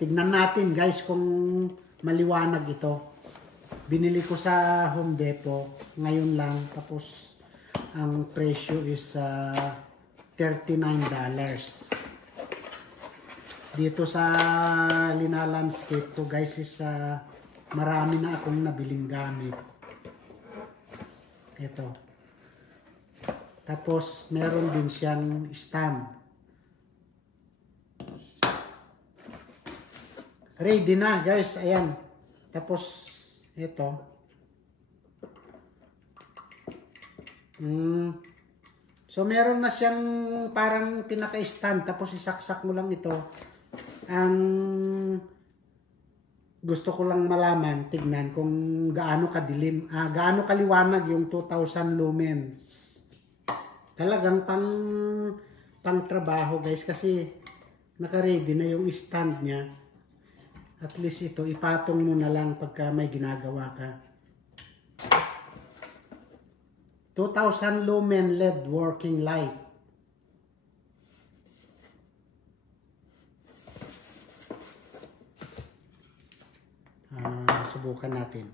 tignan natin guys kung maliwanag ito. Binili ko sa Home Depot ngayon lang, tapos ang presyo is $39. Dito sa Lina Landscape ko guys is marami na akong nabiling gamit. Ito. Tapos meron din siyang stand. Ready na guys, ayan. Tapos ito. So meron na siyang parang pinaka-stand, tapos isaksak mo lang ito. Ang gusto ko lang malaman, tignan kung gaano kadilim, gaano kaliwanag yung 2000 lumens. Talagang pang trabaho guys, kasi naka-ready na yung stand niya. At least ito, ipatong mo na lang pagka may ginagawa ka. 2000 lumen LED working light. Subukan natin.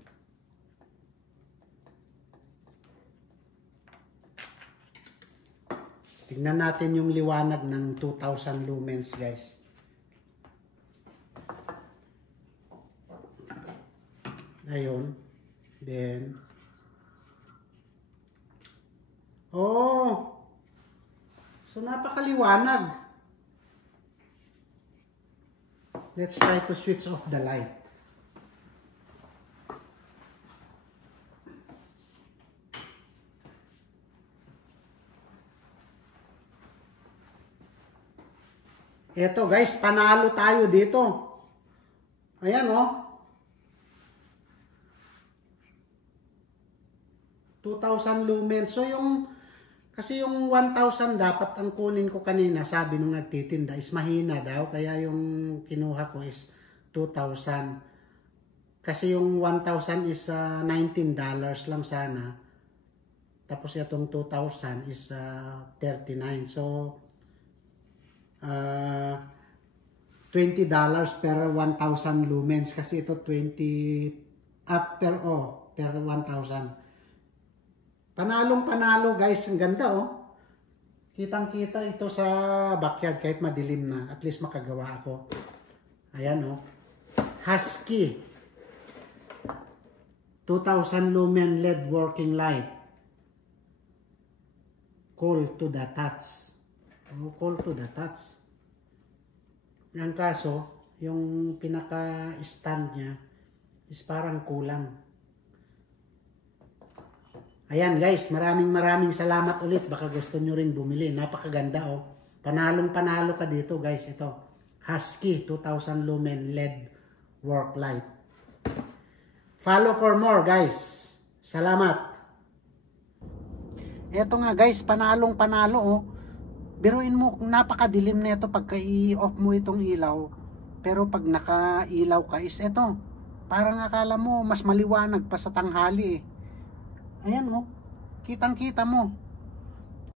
Tingnan natin yung liwanag ng 2000 lumens guys. Ayun. Then oh, so napakaliwanag. Let's try to switch off the light. Eto guys, panalo tayo dito. Ayan oh. 2000 lumens. So kasi yung 1000 dapat ang kunin ko kanina, sabi nung nagtitinda is mahina daw, kaya yung kinuha ko is 2000. Kasi yung 1000 is $19 lang sana. Tapos itong 2000 is 39. So $20 per 1000 lumens, kasi ito 20 per 1000. Panalong-panalo guys, ang ganda oh. Kitang-kita ito sa backyard kahit madilim na, at least makagawa ako. Ayan oh. Husky 2000 lumen LED working light. Cool to the touch. Cool to the touch. Ang kaso, yung pinaka-stand niya is parang kulang. Ayan guys, maraming salamat ulit. Baka gusto nyo rin bumili. Napakaganda oh. Panalong-panalo ka dito guys. Ito, Husky 2000 lumen LED work light. Follow for more guys. Salamat. Ito nga guys, panalong-panalo oh. Biruin mo, napakadilim na ito pagka i-off mo itong ilaw. Pero pag naka-ilaw ka is ito. Parang akala mo mas maliwanag pa sa tanghali eh. Ayan oh. Kitang-kita mo.